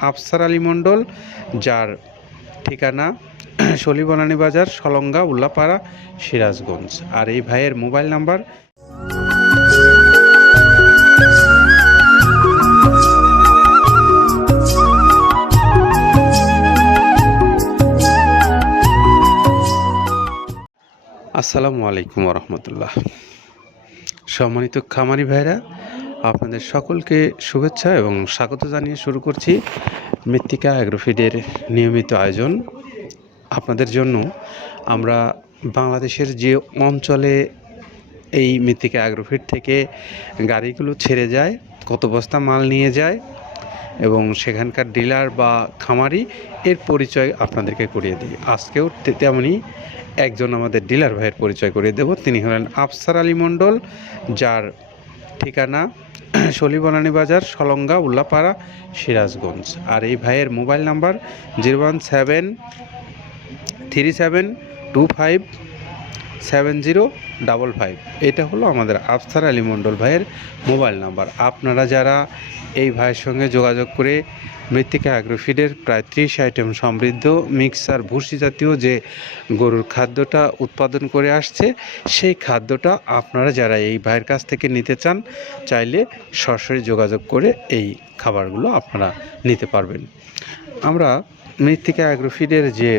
আফসার আলী মণ্ডল, যার ঠিকানা শলিবনানী বাজার, সলঙ্গা, উল্লাপাড়া, সিরাজগঞ্জ। আর এই ভাইয়ের মোবাইল নাম্বার আসসালামু আলাইকুম রহমতুল্লাহ। সম্মানিত খামারি ভাইরা আপনাদের সকলকে শুভেচ্ছা এবং স্বাগত জানিয়ে শুরু করছি মৃত্তিকা অ্যাগ্রোফিডের নিয়মিত আয়োজন। আপনাদের জন্য আমরা বাংলাদেশের যে অঞ্চলে এই মৃত্তিকা অ্যাগ্রোফিড থেকে গাড়িগুলো ছেড়ে যায়, কত বস্তা মাল নিয়ে যায় এবং সেখানকার ডিলার বা খামারি এর পরিচয় আপনাদেরকে করিয়ে দিই। আজকেও তে- তেমনই একজন আমাদের ডিলার ভাইয়ের পরিচয় করিয়ে দেব। তিনি হলেন আফসার আলী মণ্ডল, যার ঠিকানা শলিবনানী বাজার, সলঙ্গা, উল্লাপাড়া, সিরাজগঞ্জ। আর এই ভাইয়ের mobile number zero one seven three seven two five seven zero double five. এটা হলো আমাদের আফসার আলী মণ্ডল ভাইয়ের মোবাইল নাম্বার। আপনারা যারা এই ভাইয়ের সঙ্গে যোগাযোগ করে মৃত্তিকা অ্যাগ্রোফিডের প্রায় ত্রিশ আইটেম সমৃদ্ধ মিক্সার ভুসি জাতীয় যে গরুর খাদ্যটা উৎপাদন করে আসছে, সেই খাদ্যটা আপনারা যারা এই ভাইয়ের কাছ থেকে নিতে চান, চাইলে সরাসরি যোগাযোগ করে এই খাবারগুলো আপনারা নিতে পারবেন। আমরা মৃত্তিকা অ্যাগ্রোফিডের যে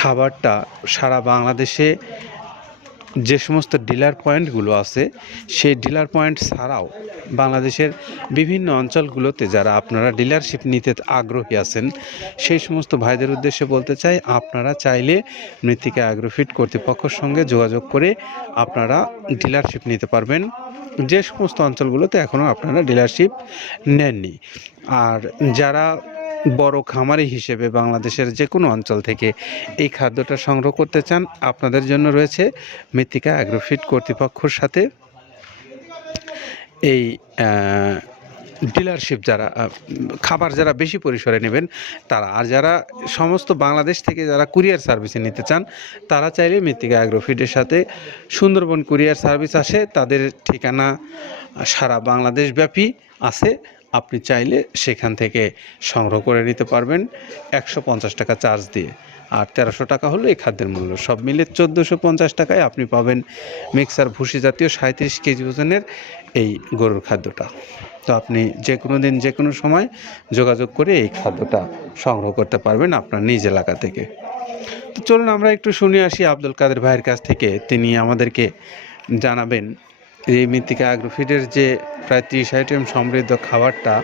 খাবারটা সারা বাংলাদেশে যে সমস্ত ডিলার পয়েন্টগুলো আছে, সেই ডিলার পয়েন্ট ছাড়াও বাংলাদেশের বিভিন্ন অঞ্চলগুলোতে যারা আপনারা ডিলারশিপ নিতে আগ্রহী আছেন, সেই সমস্ত ভাইদের উদ্দেশ্যে বলতে চাই, আপনারা চাইলে মৃত্তিকা অ্যাগ্রোফিট কর্তৃপক্ষের সঙ্গে যোগাযোগ করে আপনারা ডিলারশিপ নিতে পারবেন। যে সমস্ত অঞ্চলগুলোতে এখনও আপনারা ডিলারশিপ নেননি। আর যারা বড় খামারি হিসেবে বাংলাদেশের যে কোনো অঞ্চল থেকে এই খাদ্যটা সংগ্রহ করতে চান, আপনাদের জন্য রয়েছে মৃত্তিকা অ্যাগ্রোফিট কর্তৃপক্ষর সাথে এই ডিলারশিপ যারা খাবার যারা বেশি পরিসরে নেবেন, তারা, আর যারা সমস্ত বাংলাদেশ থেকে যারা কুরিয়ার সার্ভিসে নিতে চান, তারা চাইলে মৃত্তিকা অ্যাগ্রোফিটের সাথে সুন্দরবন কুরিয়ার সার্ভিস আসে, তাদের ঠিকানা সারা বাংলাদেশ ব্যাপী আছে। আপনি চাইলে সেখান থেকে সংগ্রহ করে নিতে পারবেন একশো পঞ্চাশ টাকা চার্জ দিয়ে। আর তেরোশো টাকা হলো এই খাদ্যের মূল্য। সব মিলে চোদ্দোশো পঞ্চাশ টাকায় আপনি পাবেন মিক্সার ভুসি জাতীয় সাঁত্রিশ কেজি ওজনের এই গরুর খাদ্যটা। তো আপনি যে কোনো দিন যে কোনো সময় যোগাযোগ করে এই খাদ্যটা সংগ্রহ করতে পারবেন আপনার নিজ এলাকা থেকে। তো চলুন আমরা একটু শুনে আসি আব্দুল কাদের ভাইয়ের কাছ থেকে। তিনি আমাদেরকে জানাবেন এই মৃত্তিকা অ্যাগ্রোফিডের যে প্রায় ত্রিশ আইটেম সমৃদ্ধ খাবারটা,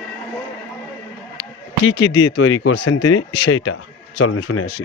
কি কি দিয়ে তৈরি করছেন তিনি সেইটা? চলুন শুনে আসি।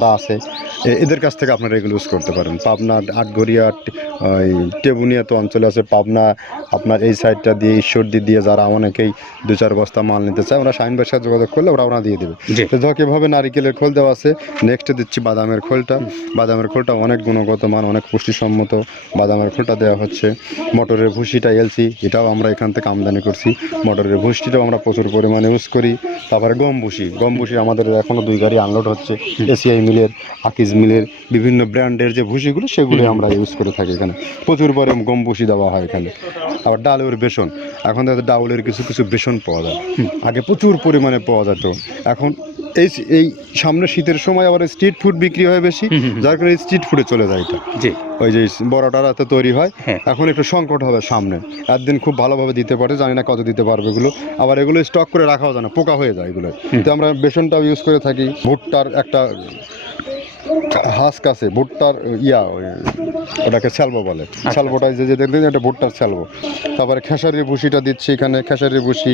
যারা আছে এদের কাছ থেকে আপনারা এগুলো ইউজ করতে পারেন। পাবনা আটঘরিয়া ট- ওই টেবুনিয়া তো অঞ্চলে আছে পাবনা আপনার এই সাইডটা দিয়ে ঈশ্বরদী দিয়ে যারা অনেকেই দু চার বস্তা মাল নিতে চায় আমরা শাইন সাথে যোগাযোগ করলে ওরা ওরা দিয়ে দেবে। তো ধর কীভাবে নারিকেলের খোল দেওয়া আছে। নেক্সটে দিচ্ছি বাদামের খোলটা। বাদামের খোলটা অনেক গুণগত মান অনেক পুষ্টিসম্মত বাদামের খোলটা দেওয়া হচ্ছে। মটরের ভুসিটা এলসি এটাও আমরা এখান থেকে আমদানি করছি। মটরের ভুসিটাও আমরা প্রচুর পরিমাণে ইউজ করি। তারপরে গম ভুসি গম ভুসি আমাদের এখনও দুই গাড়ি আনলোড হচ্ছে। এসিআই মিলের আকিজ মিলের বিভিন্ন ব্র্যান্ডের যে ভুসিগুলো সেগুলো আমরা ইউজ করে থাকি এখানে। প্রচুর পরে গম ভুসি দেওয়া হয় এখানে। আবার ডালের বেসন। এখন তাদের ডাউলের কিছু কিছু বেসন পাওয়া যায়। আগে প্রচুর পরিমাণে পাওয়া যেত। এখন এই এই সামনে শীতের সময় আবার স্ট্রিট ফুড বিক্রি হয় বেশি যার কারণে স্ট্রিট ফুডে চলে যায় এটা। জি। ওই যে বড়টার হাতে তৈরি হয় হ্যাঁ। এখন একটু সংকট হবে সামনে। একদিন খুব ভালোভাবে দিতে পারে জানি না কত দিতে পারবে এগুলো। আবার এগুলো স্টক করে রাখাও যায় না পোকা হয়ে যায় এগুলো। তো আমরা বেসনটাও ইউজ করে থাকি ভুট্টার একটা হাস্ক আছে ভুট্টার ইয়া ওটাকে স্যালবো বলে। স্যালবোটা যে যে দেখবেন এটা ভুট্টার স্যালবো তারপরে খেসারির ভুসিটা দিচ্ছি এখানে খেসারির ভুসি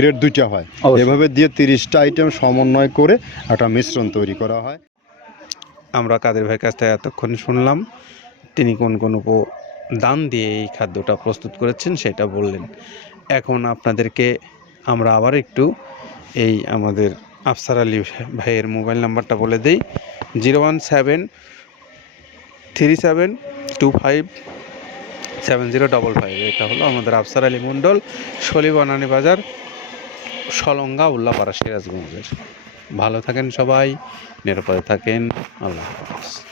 গ্রেড দুইটা হয়। এভাবে দিয়ে তিরিশটা আইটেম সমন্বয় করে একটা মিশ্রণ তৈরি করা হয়। আমরা কাদের ভাইয়ের কাছ থেকে এতক্ষণ শুনলাম তিনি কোন কোন উপাদান দিয়ে এই খাদ্যটা প্রস্তুত করেছেন সেটা বললেন। এখন আপনাদেরকে আমরা আবার একটু এই আমাদের আফসার আলী ভাইয়ের মোবাইল নাম্বারটা বলে দিই zero one seven three seven two five seven zero double five. এটা হলো আমাদের আফসার আলী মণ্ডল শলি বনানী বাজার সলঙ্গা উল্লাপাড়া সিরাজগঞ্জের। ভালো থাকেন সবাই নিরাপদে থাকেন। আল্লাহ হাফেজ।